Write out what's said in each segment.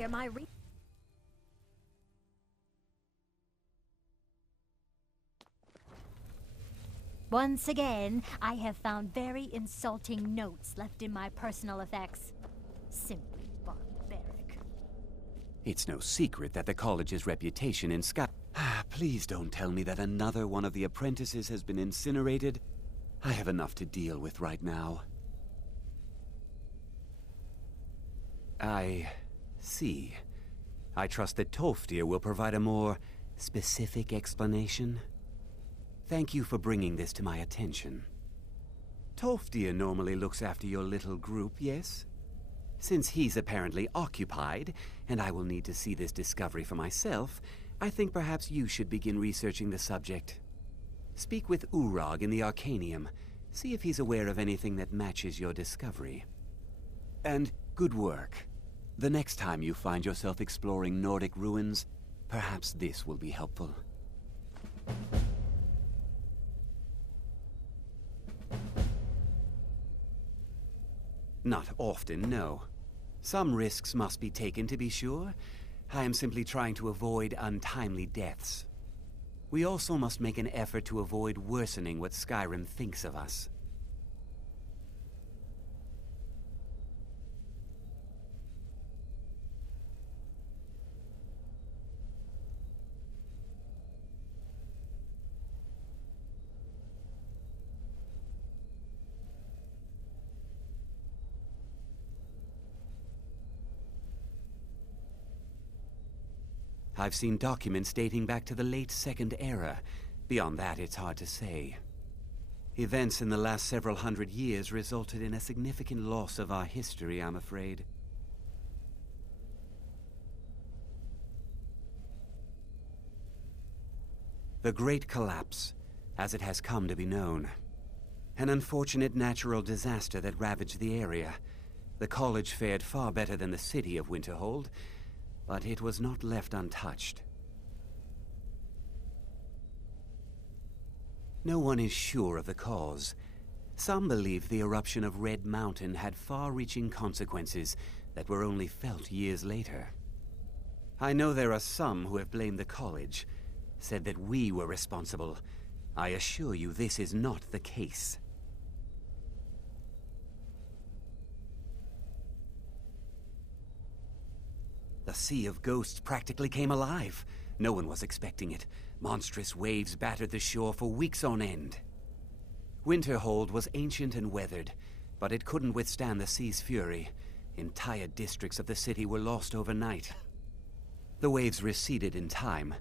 require my Once again, I have found very insulting notes left in my personal effects. Simply barbaric. It's no secret that the college's reputation in Sky... Please don't tell me that another one of the apprentices has been incinerated. I have enough to deal with right now. I see. I trust that Tolfdir will provide a more specific explanation. Thank you for bringing this to my attention. Tolfdir normally looks after your little group, yes? Since he's apparently occupied, and I will need to see this discovery for myself, I think perhaps you should begin researching the subject. Speak with Urag in the Arcanium. See if he's aware of anything that matches your discovery. And good work. The next time you find yourself exploring Nordic ruins, perhaps this will be helpful. Not often, no. Some risks must be taken, to be sure. I am simply trying to avoid untimely deaths. We also must make an effort to avoid worsening what Skyrim thinks of us. I've seen documents dating back to the late Second Era. Beyond that, it's hard to say. Events in the last several hundred years resulted in a significant loss of our history, I'm afraid. The Great Collapse, as it has come to be known. An unfortunate natural disaster that ravaged the area. The college fared far better than the city of Winterhold, but it was not left untouched. No one is sure of the cause. Some believe the eruption of Red Mountain had far-reaching consequences that were only felt years later. I know there are some who have blamed the college, said that we were responsible. I assure you this is not the case. The Sea of Ghosts practically came alive. No one was expecting it. Monstrous waves battered the shore for weeks on end. Winterhold was ancient and weathered, but it couldn't withstand the sea's fury. Entire districts of the city were lost overnight. The waves receded in time,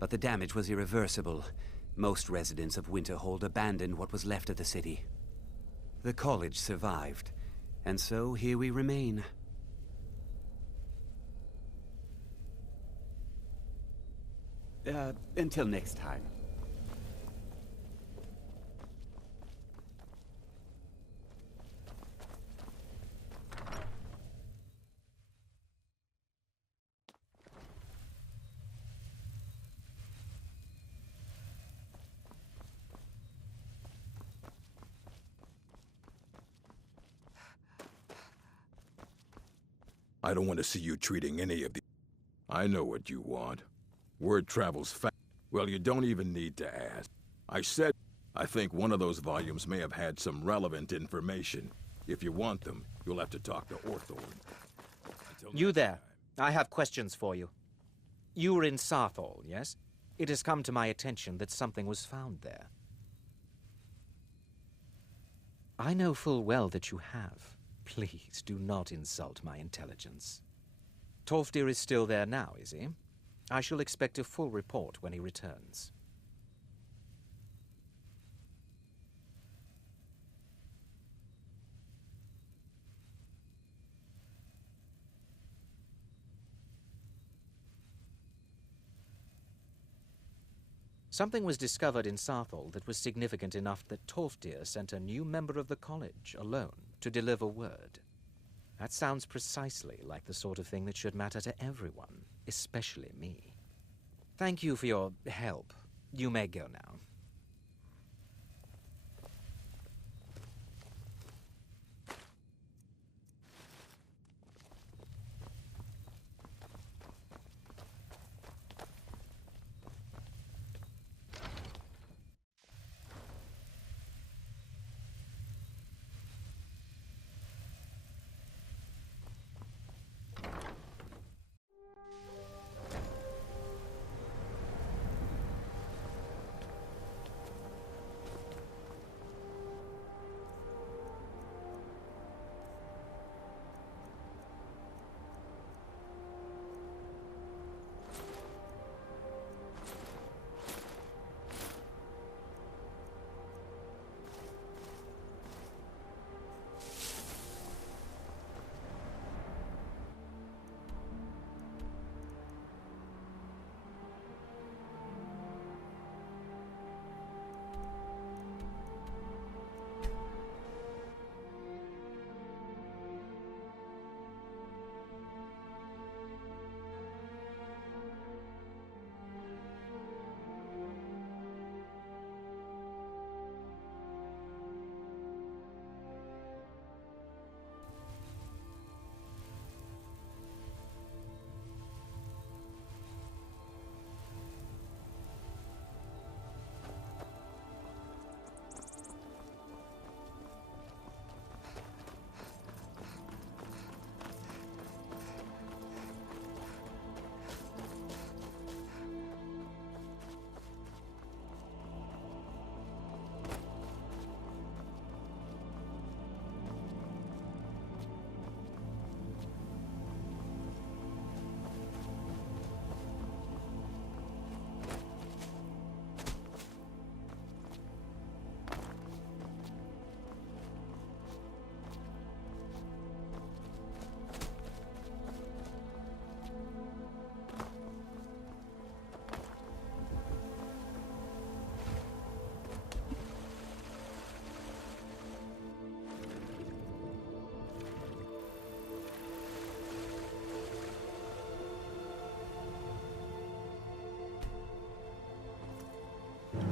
but the damage was irreversible. Most residents of Winterhold abandoned what was left of the city. The college survived, and so here we remain. Until next time. I don't want to see you treating any of the... I know what you want. Word travels fast. Well, you don't even need to ask. I think one of those volumes may have had some relevant information. If you want them, you'll have to talk to Orthorn. You there. I have questions for you. You were in Sarthol, yes? It has come to my attention that something was found there. I know full well that you have. Please, do not insult my intelligence. Tolfdir is still there now, is he? I shall expect a full report when he returns. Something was discovered in Sarthol that was significant enough that Tolfdir sent a new member of the college, alone, to deliver word. That sounds precisely like the sort of thing that should matter to everyone, especially me. Thank you for your help. You may go now.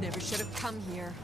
Never should have come here.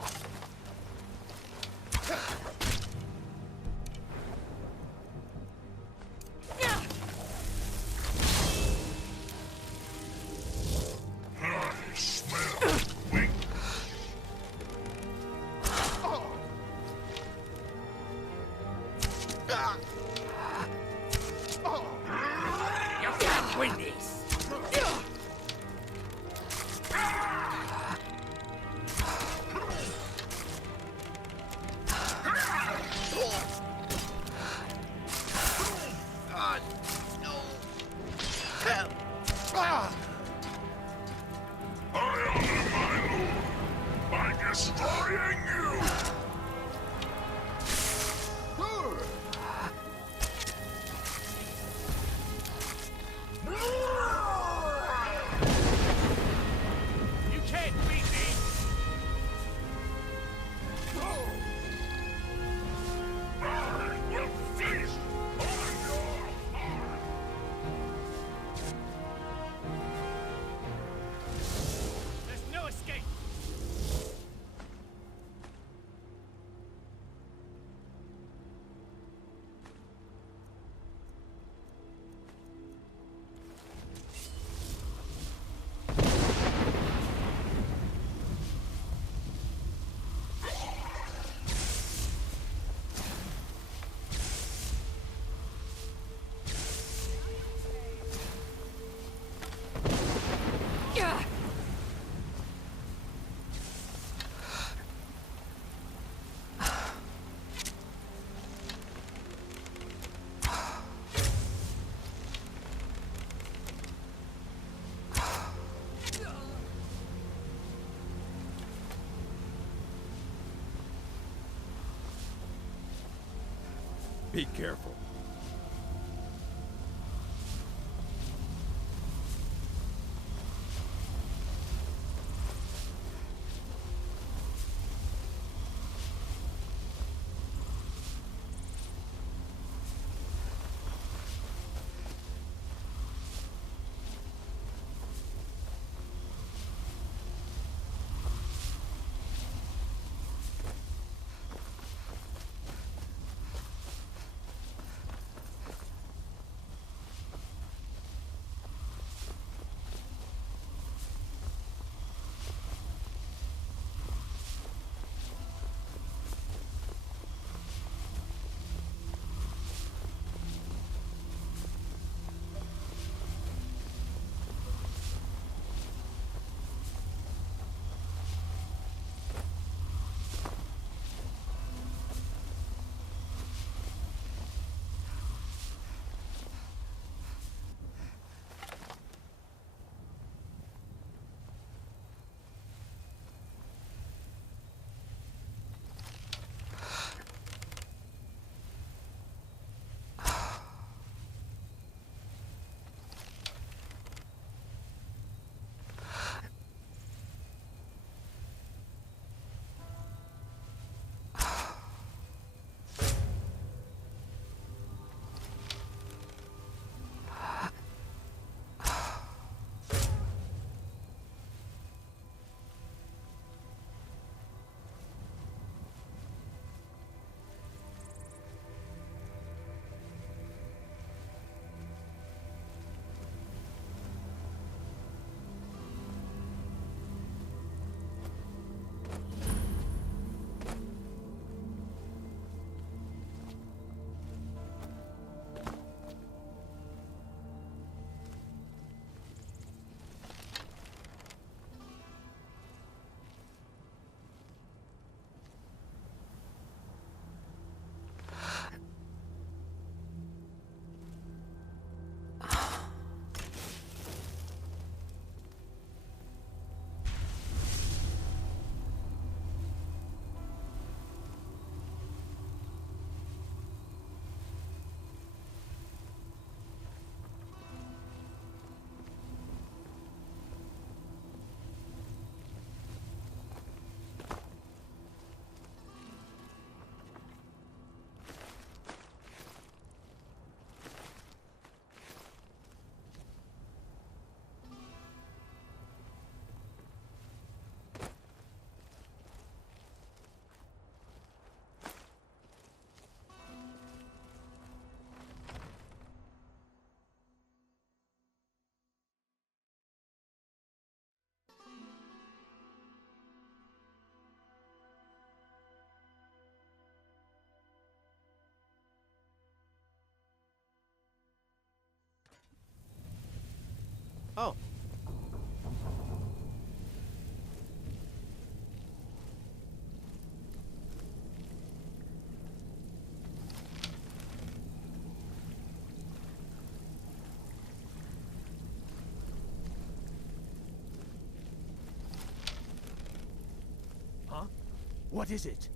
Be careful. Oh. Huh? What is it?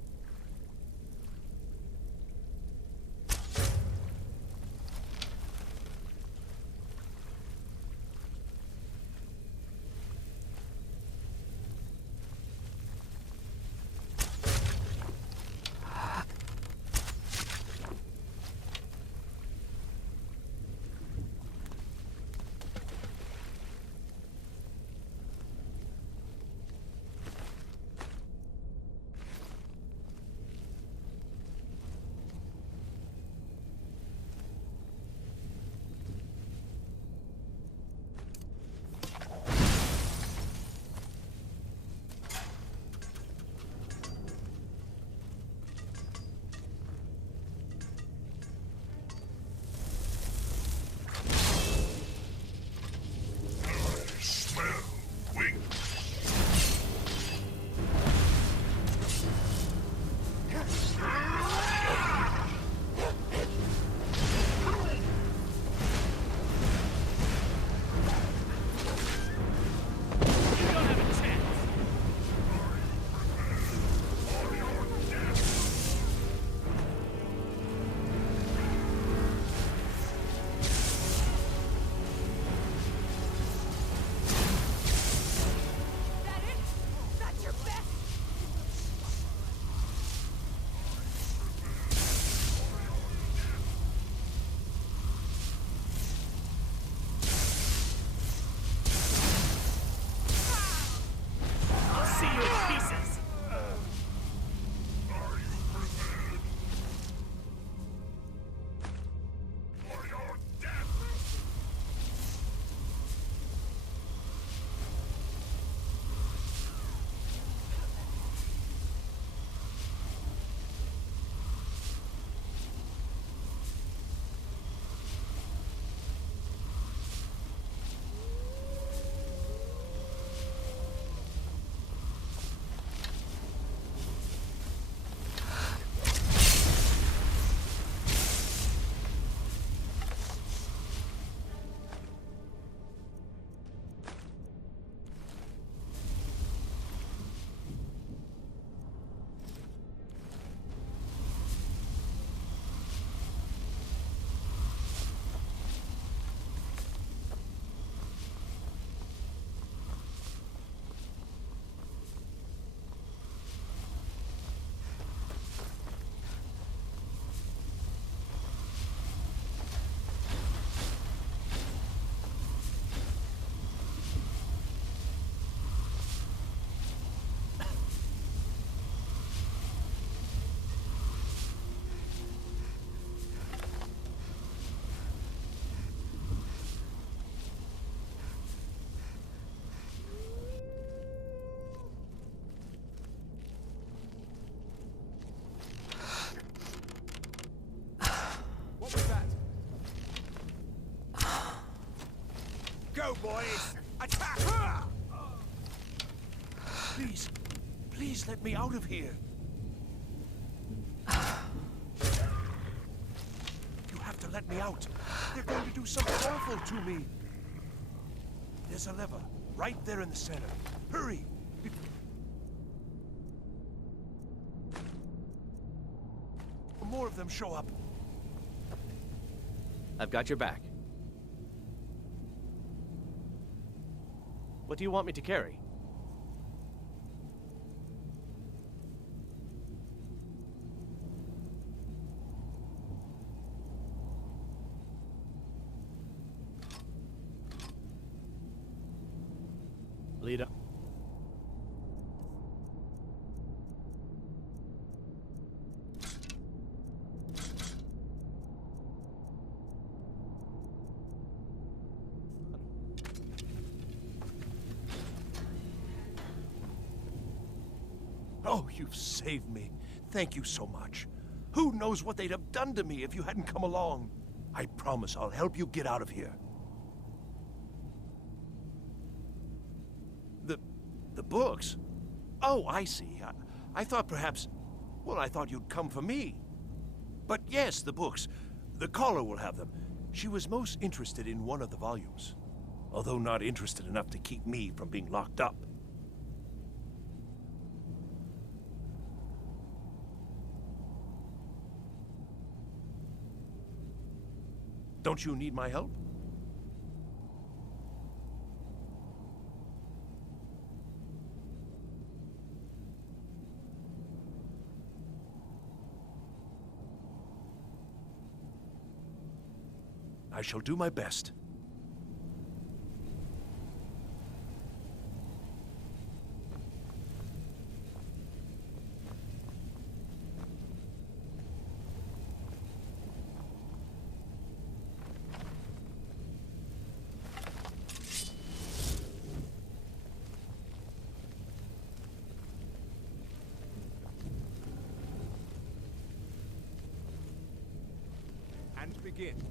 Go, boys! Attack! Please, please let me out of here. You have to let me out. They're going to do something awful to me. There's a lever right there in the center. Hurry! More of them show up. I've got your back. What do you want me to carry? Lead up. Oh, you've saved me. Thank you so much. Who knows what they'd have done to me if you hadn't come along? I promise I'll help you get out of here. The books? Oh, I see. I thought perhaps... Well, I thought you'd come for me. But yes, the books. The caller will have them. She was most interested in one of the volumes, although not interested enough to keep me from being locked up. Don't you need my help? I shall do my best. And begin.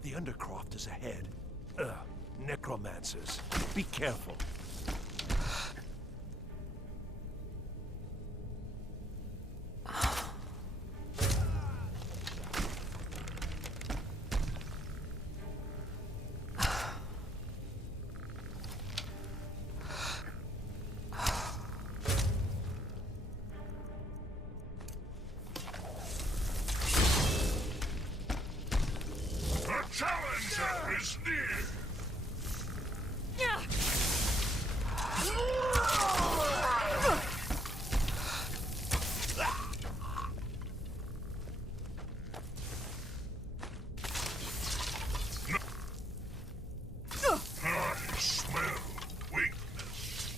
The Undercroft is ahead. Necromancers. Be careful. Challenger is near! I smell weakness.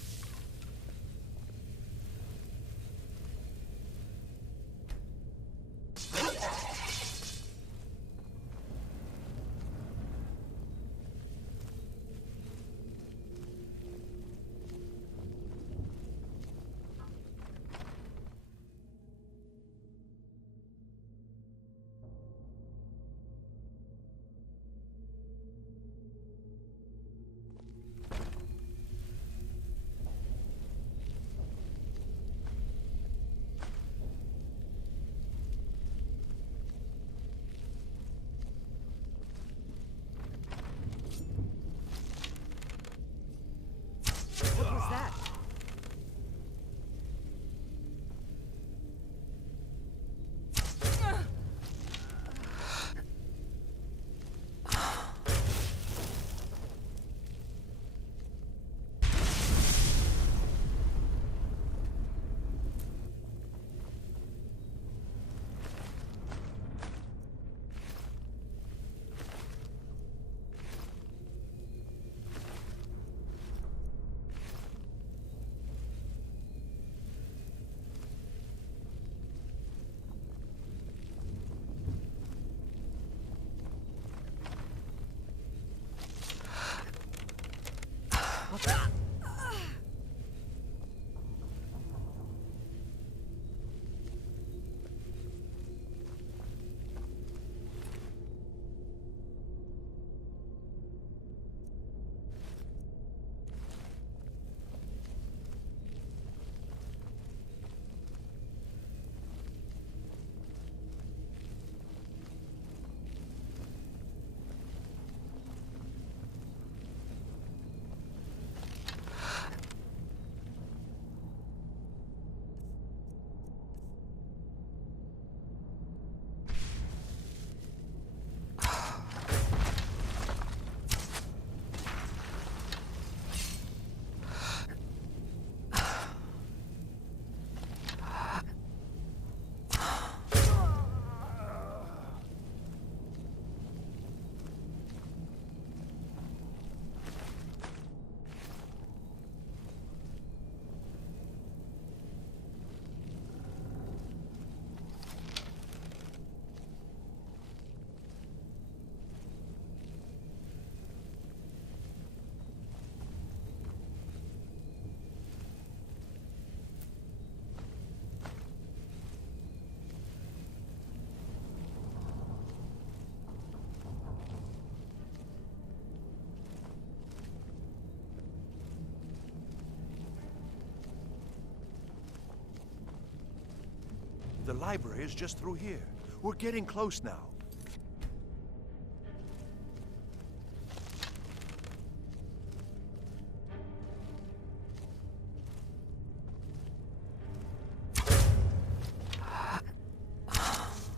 the library is just through here. We're getting close now.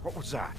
What was that?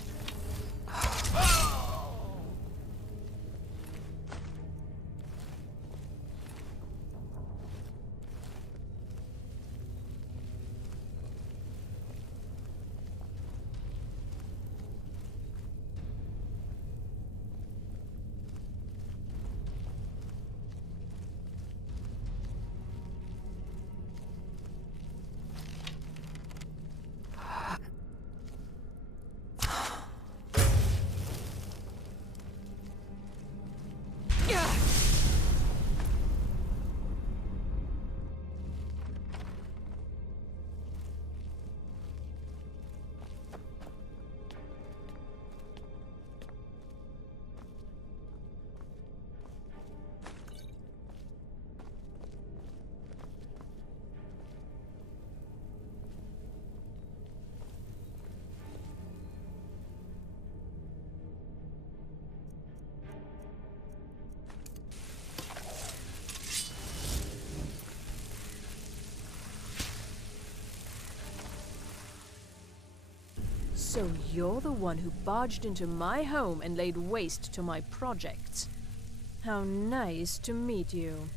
So you're the one who barged into my home and laid waste to my projects. How nice to meet you.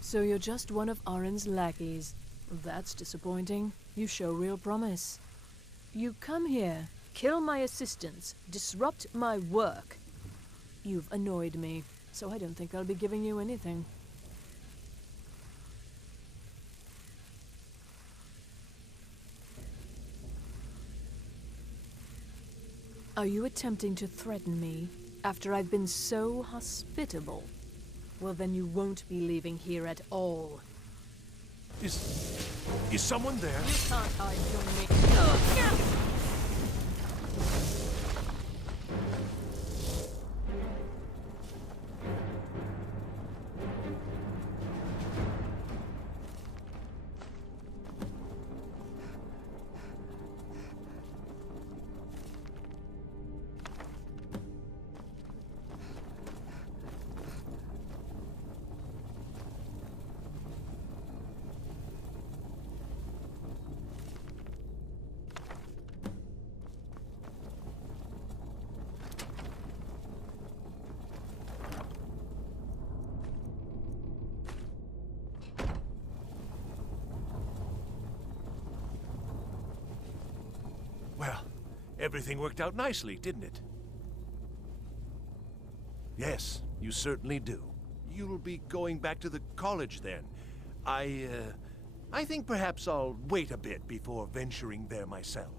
So you're just one of Arin's lackeys. That's disappointing. You show real promise. You come here, kill my assistants, disrupt my work. You've annoyed me, so I don't think I'll be giving you anything. Are you attempting to threaten me after I've been so hospitable? Well, then you won't be leaving here at all. Is someone there? You can't hide from me. Well, everything worked out nicely, didn't it? Yes, you certainly do. You'll be going back to the college then. I think perhaps I'll wait a bit before venturing there myself.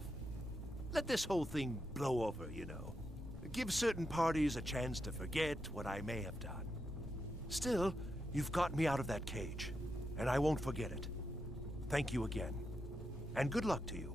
Let this whole thing blow over, you know. Give certain parties a chance to forget what I may have done. Still, you've got me out of that cage, and I won't forget it. Thank you again, and good luck to you.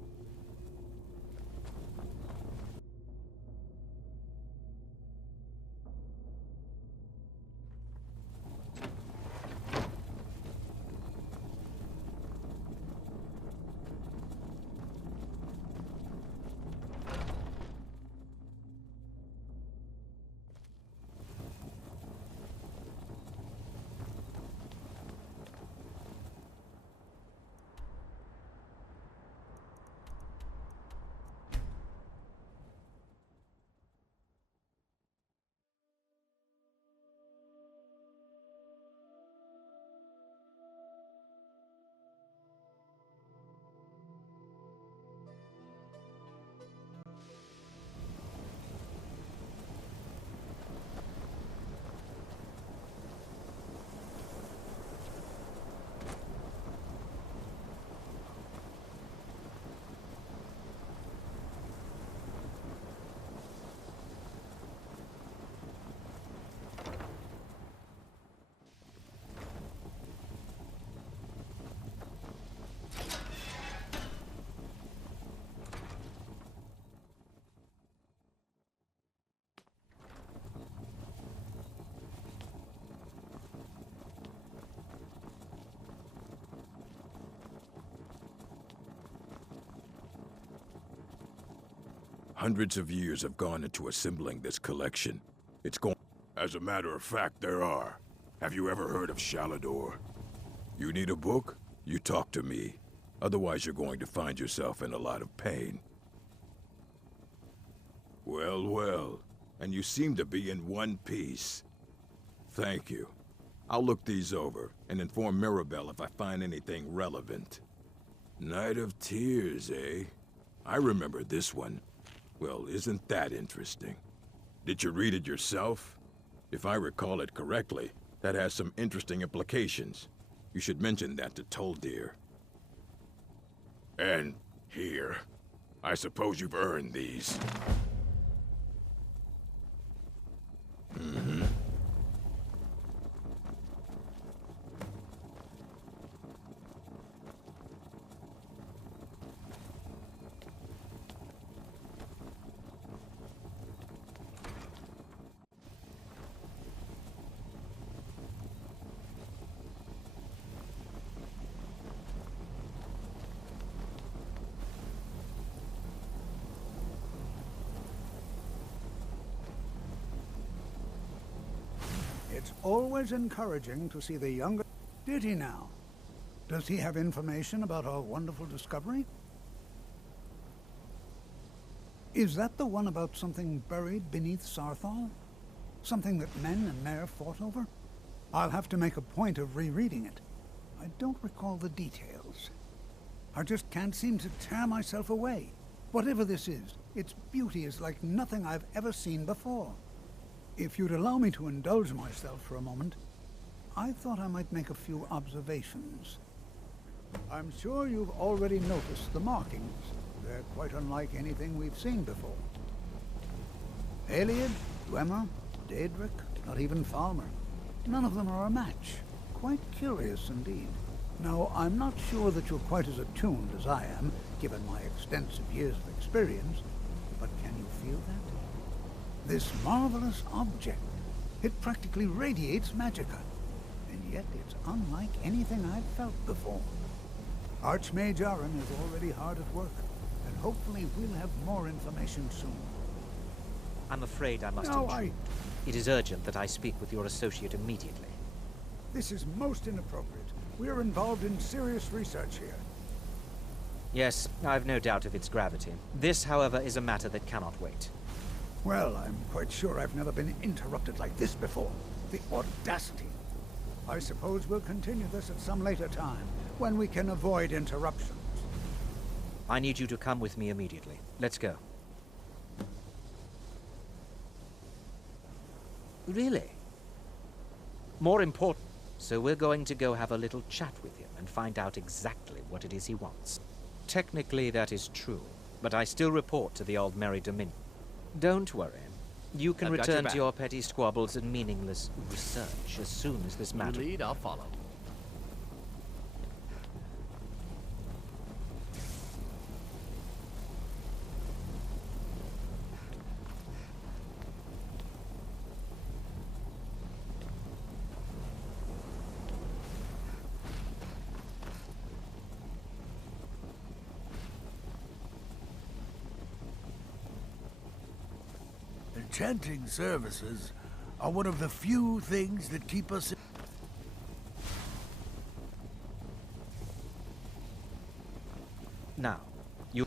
Hundreds of years have gone into assembling this collection. It's going... As a matter of fact, there are. Have you ever heard of Shalador? You need a book? You talk to me. Otherwise, you're going to find yourself in a lot of pain. Well, well. And you seem to be in one piece. Thank you. I'll look these over and inform Mirabelle if I find anything relevant. Night of Tears, eh? I remember this one. Well, isn't that interesting? Did you read it yourself? If I recall it correctly, that has some interesting implications. You should mention that to Toldir. And here. I suppose you've earned these. Mm-hmm. It's always encouraging to see the younger... Did he now? Does he have information about our wonderful discovery? Is that the one about something buried beneath Sarthal? Something that men and Mare fought over? I'll have to make a point of rereading it. I don't recall the details. I just can't seem to tear myself away. Whatever this is, its beauty is like nothing I've ever seen before. If you'd allow me to indulge myself for a moment, I thought I might make a few observations. I'm sure you've already noticed the markings. They're quite unlike anything we've seen before. Eliad, Dwemer, Daedric, not even Falmer. None of them are a match. Quite curious indeed. Now, I'm not sure that you're quite as attuned as I am, given my extensive years of experience, but can you feel that? This marvelous object, it practically radiates magicka, and yet it's unlike anything I've felt before. Archmage Aaron is already hard at work, and hopefully we'll have more information soon. I'm afraid I must intrude. It is urgent that I speak with your associate immediately. This is most inappropriate. We are involved in serious research here. Yes, I've no doubt of its gravity. This, however, is a matter that cannot wait. Well, I'm quite sure I've never been interrupted like this before. The audacity. I suppose we'll continue this at some later time, when we can avoid interruptions. I need you to come with me immediately. Let's go. Really? More important. So we're going to go have a little chat with him and find out exactly what it is he wants. Technically, that is true, but I still report to the Old Merry Dominion. Don't worry. You can return to your petty squabbles and meaningless research as soon as this matter... You lead, I'll follow. Enchanting services are one of the few things that keep us... Now, you...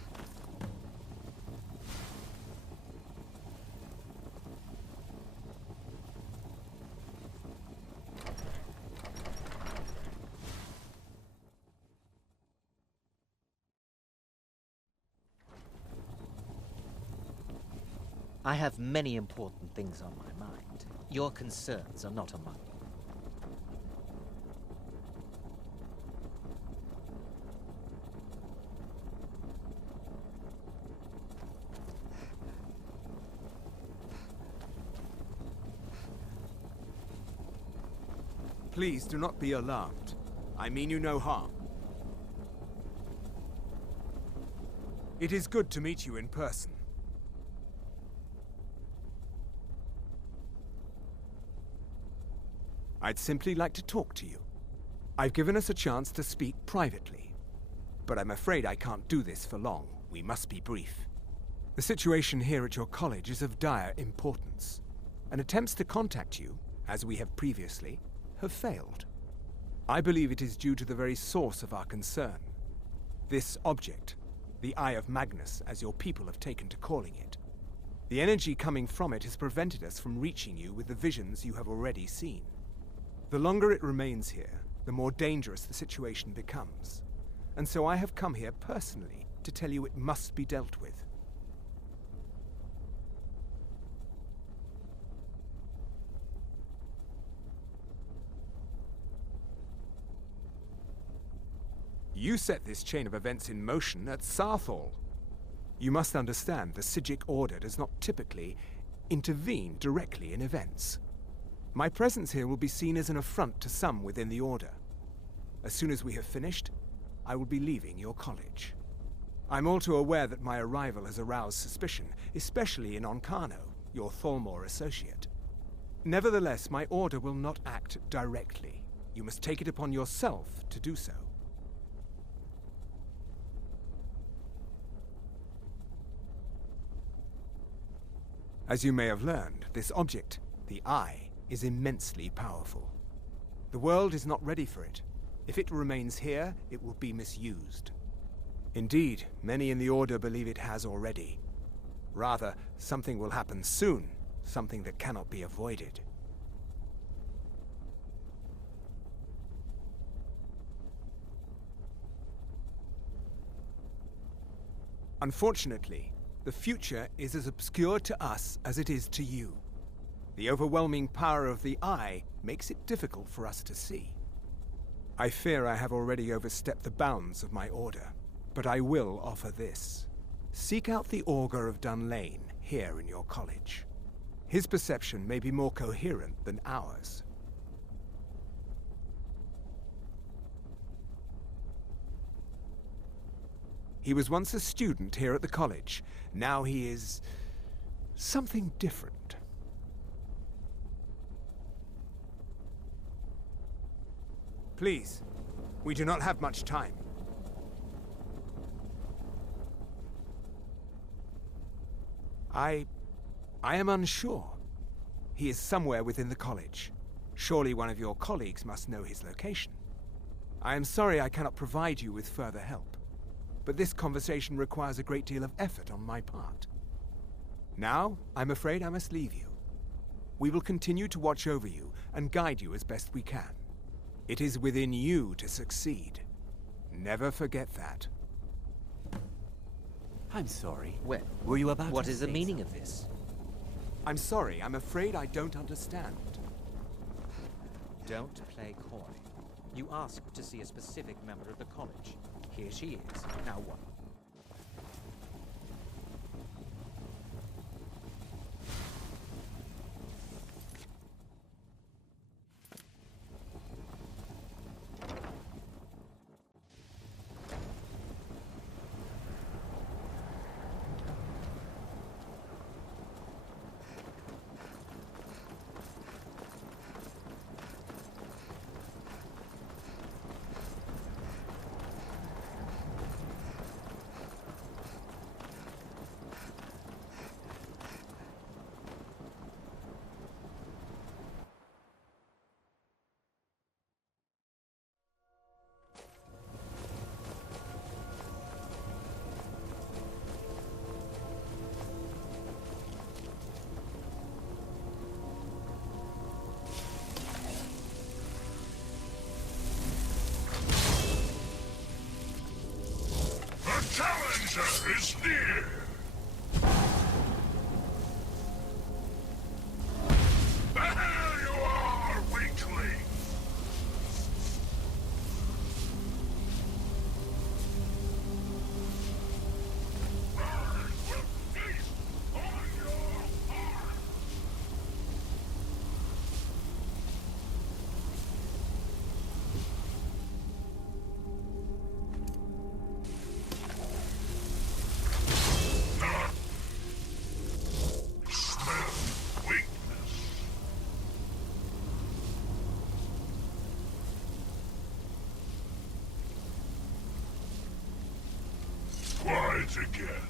I have many important things on my mind. Your concerns are not among them. Please do not be alarmed. I mean you no harm. It is good to meet you in person. I'd simply like to talk to you. I've given us a chance to speak privately, but I'm afraid I can't do this for long. We must be brief. The situation here at your college is of dire importance, and attempts to contact you, as we have previously, have failed. I believe it is due to the very source of our concern. This object, the Eye of Magnus, as your people have taken to calling it. The energy coming from it has prevented us from reaching you with the visions you have already seen. The longer it remains here, the more dangerous the situation becomes. And so I have come here personally to tell you it must be dealt with. You set this chain of events in motion at Sarthal. You must understand the Psijic Order does not typically intervene directly in events. My presence here will be seen as an affront to some within the Order. As soon as we have finished, I will be leaving your college. I'm all too aware that my arrival has aroused suspicion, especially in Onkano, your Thalmor associate. Nevertheless, my Order will not act directly. You must take it upon yourself to do so. As you may have learned, this object, the Eye, is immensely powerful. The world is not ready for it. If it remains here, it will be misused. Indeed, many in the Order believe it has already. Rather, something will happen soon, something that cannot be avoided. Unfortunately, the future is as obscure to us as it is to you. The overwhelming power of the Eye makes it difficult for us to see. I fear I have already overstepped the bounds of my Order, but I will offer this. Seek out the Augur of Dunlane here in your college. His perception may be more coherent than ours. He was once a student here at the college. Now he is something different. Please, we do not have much time. I am unsure. He is somewhere within the college. Surely one of your colleagues must know his location. I am sorry I cannot provide you with further help, but this conversation requires a great deal of effort on my part. Now, I'm afraid I must leave you. We will continue to watch over you and guide you as best we can. It is within you to succeed. Never forget that. I'm sorry. Well, Were you about what to is the say meaning something? of this? I'm sorry, I'm afraid I don't understand. Don't play coy. You asked to see a specific member of the college. Here she is. Now what? Challenger is near! There you are, weakling! Birds will feast on your heart! Quiet again.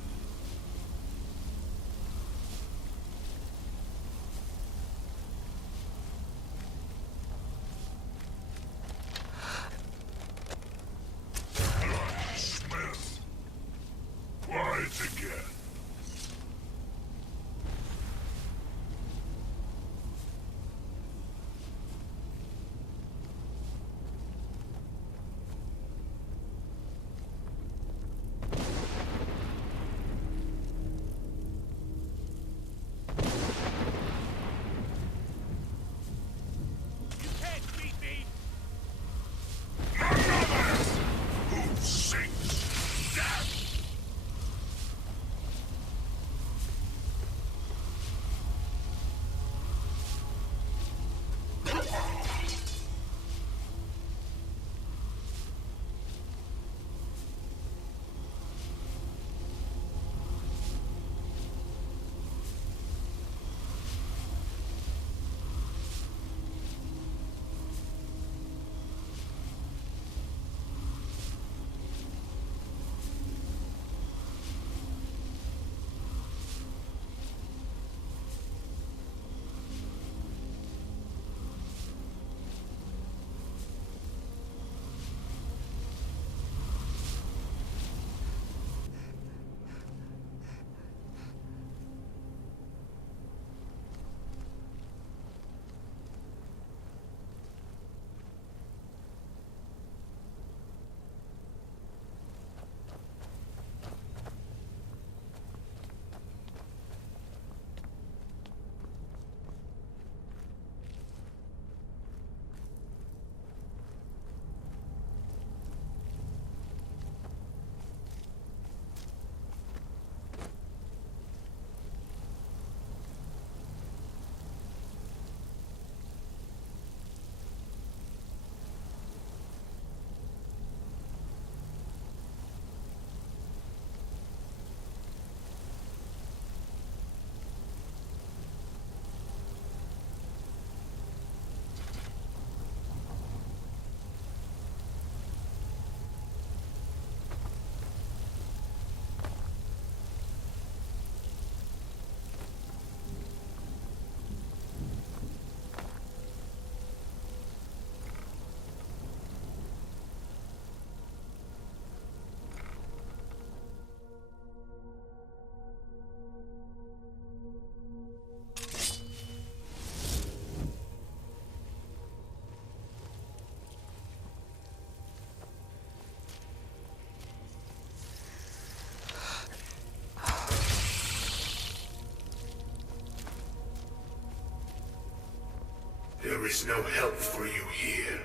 There is no help for you here.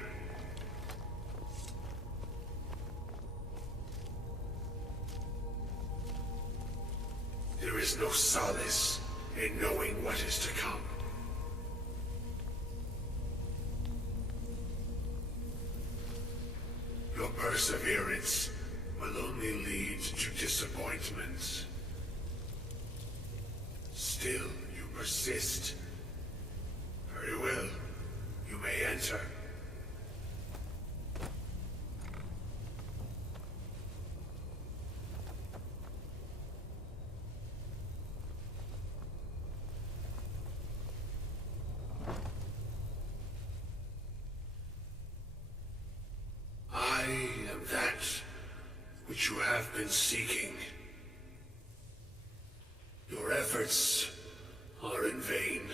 There is no solace in knowing what is to come. Your perseverance will only lead to disappointments. Still, you persist. Very well. You may enter. I am that which you have been seeking. Your efforts are in vain.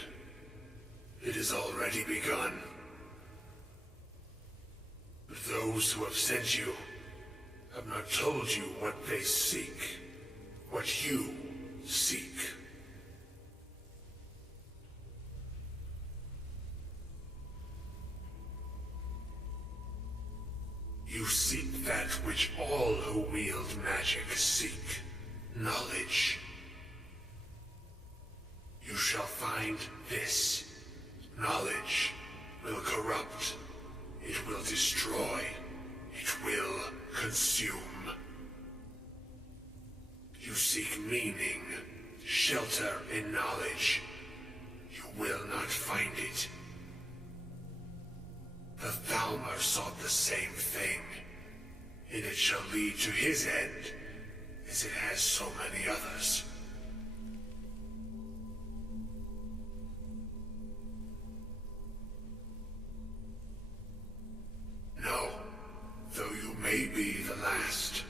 It has already begun. But those who have sent you have not told you what they seek, what you seek. You seek that which all who wield magic seek, knowledge. You shall find this. Knowledge will corrupt. It will destroy. It will consume. You seek meaning, shelter in knowledge. You will not find it. The Thalmor sought the same thing, and it shall lead to his end, as it has so many others. No, though you may be the last,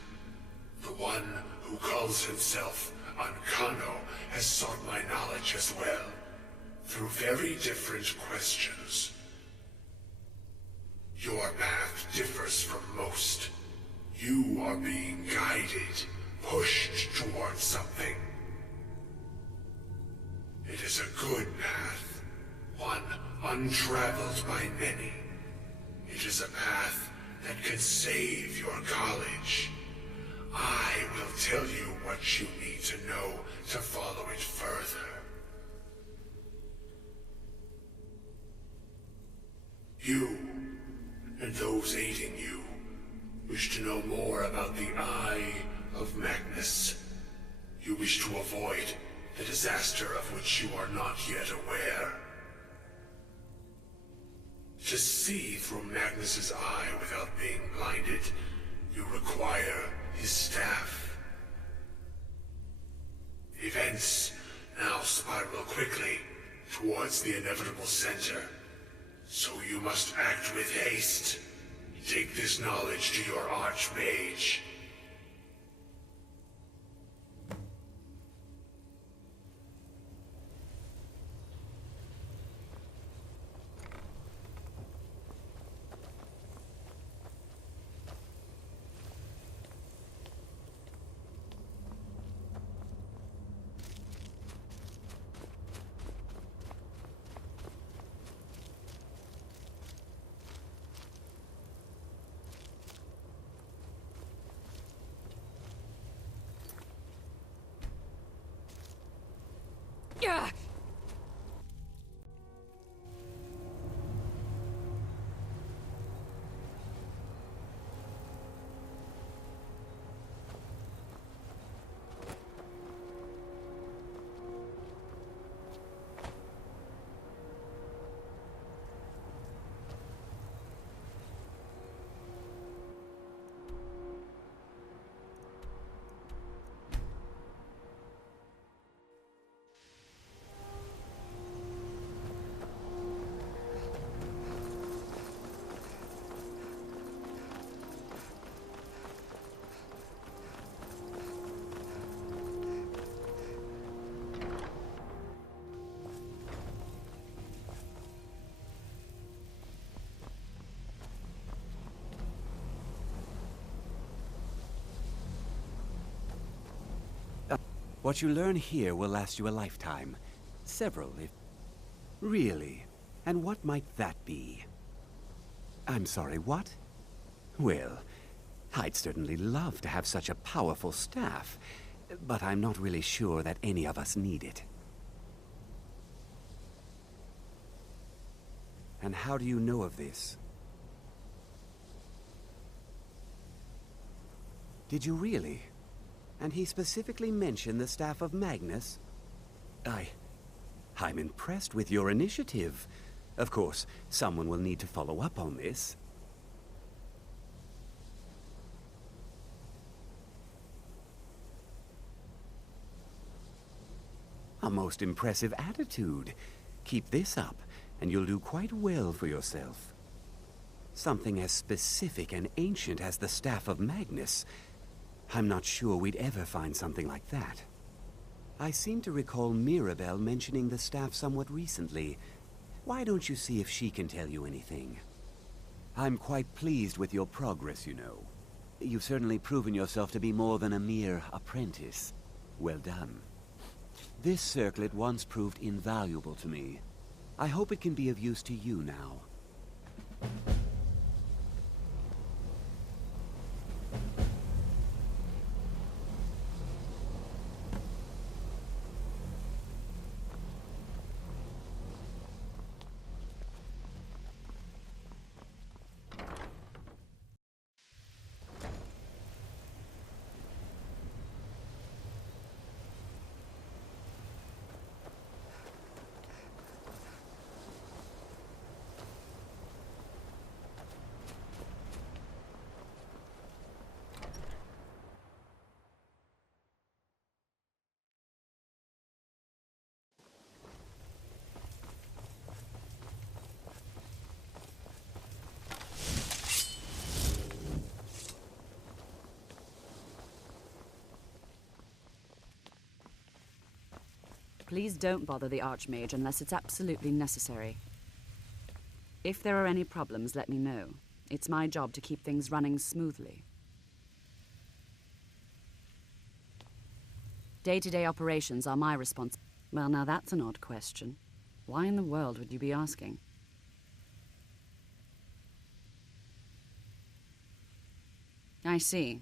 the one who calls himself Ancano has sought my knowledge as well, through very different questions. Your path differs from most. You are being guided, pushed towards something. It is a good path, one untraveled by many. It is a path that can save your college. I will tell you what you need to know to follow it further. You and those aiding you wish to know more about the Eye of Magnus. You wish to avoid the disaster of which you are not yet aware. To see through Magnus's eye without being blinded, you require his staff. Events now spiral quickly towards the inevitable center. So you must act with haste. Take this knowledge to your archmage. Yeah. What you learn here will last you a lifetime. Several, if... Really, And what might that be? I'm sorry, what? Well, I'd certainly love to have such a powerful staff, but I'm not really sure that any of us need it. And how do you know of this? Did you really? And he specifically mentioned the staff of Magnus? I'm impressed with your initiative. Of course, someone will need to follow up on this. A most impressive attitude. Keep this up, and you'll do quite well for yourself. Something as specific and ancient as the Staff of Magnus. I'm not sure we'd ever find something like that. I seem to recall Mirabelle mentioning the staff somewhat recently. Why don't you see if she can tell you anything? I'm quite pleased with your progress, you know. You've certainly proven yourself to be more than a mere apprentice. Well done. This circlet once proved invaluable to me. I hope it can be of use to you now. Please don't bother the Archmage unless it's absolutely necessary. If there are any problems, let me know. It's my job to keep things running smoothly. Day-to-day operations are my responsibility. Well, now that's an odd question. Why in the world would you be asking? I see.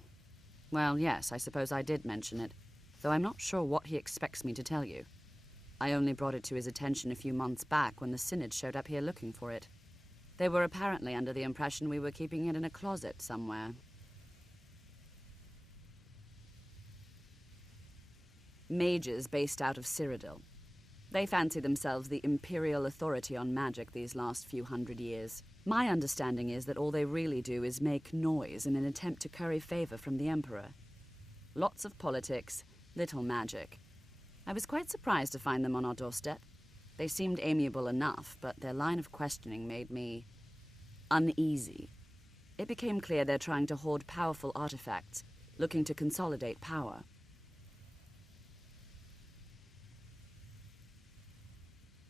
Well, yes, I suppose I did mention it, though I'm not sure what he expects me to tell you. I only brought it to his attention a few months back when the Synod showed up here looking for it. They were apparently under the impression we were keeping it in a closet somewhere. Mages based out of Cyrodiil. They fancy themselves the imperial authority on magic these last few hundred years. My understanding is that all they really do is make noise in an attempt to curry favor from the Emperor. Lots of politics, little magic. I was quite surprised to find them on our doorstep. They seemed amiable enough, but their line of questioning made me uneasy. It became clear they're trying to hoard powerful artifacts, looking to consolidate power.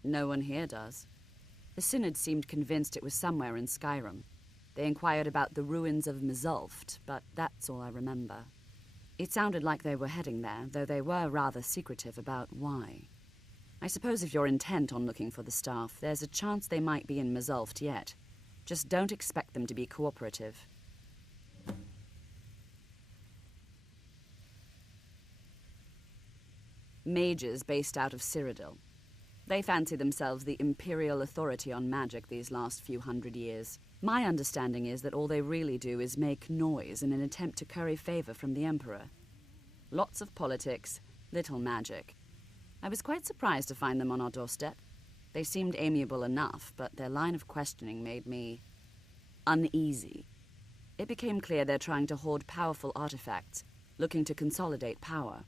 No one here does. The Synod seemed convinced it was somewhere in Skyrim. They inquired about the ruins of Mzulft, but that's all I remember. It sounded like they were heading there, though they were rather secretive about why. I suppose if you're intent on looking for the staff, there's a chance they might be in Mzulft yet. Just don't expect them to be cooperative. Mages based out of Cyrodiil. They fancy themselves the imperial authority on magic these last few hundred years. My understanding is that all they really do is make noise in an attempt to curry favor from the Emperor. Lots of politics, little magic. I was quite surprised to find them on our doorstep. They seemed amiable enough, but their line of questioning made me uneasy. It became clear they're trying to hoard powerful artifacts, looking to consolidate power.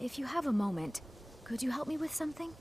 If you have a moment, could you help me with something?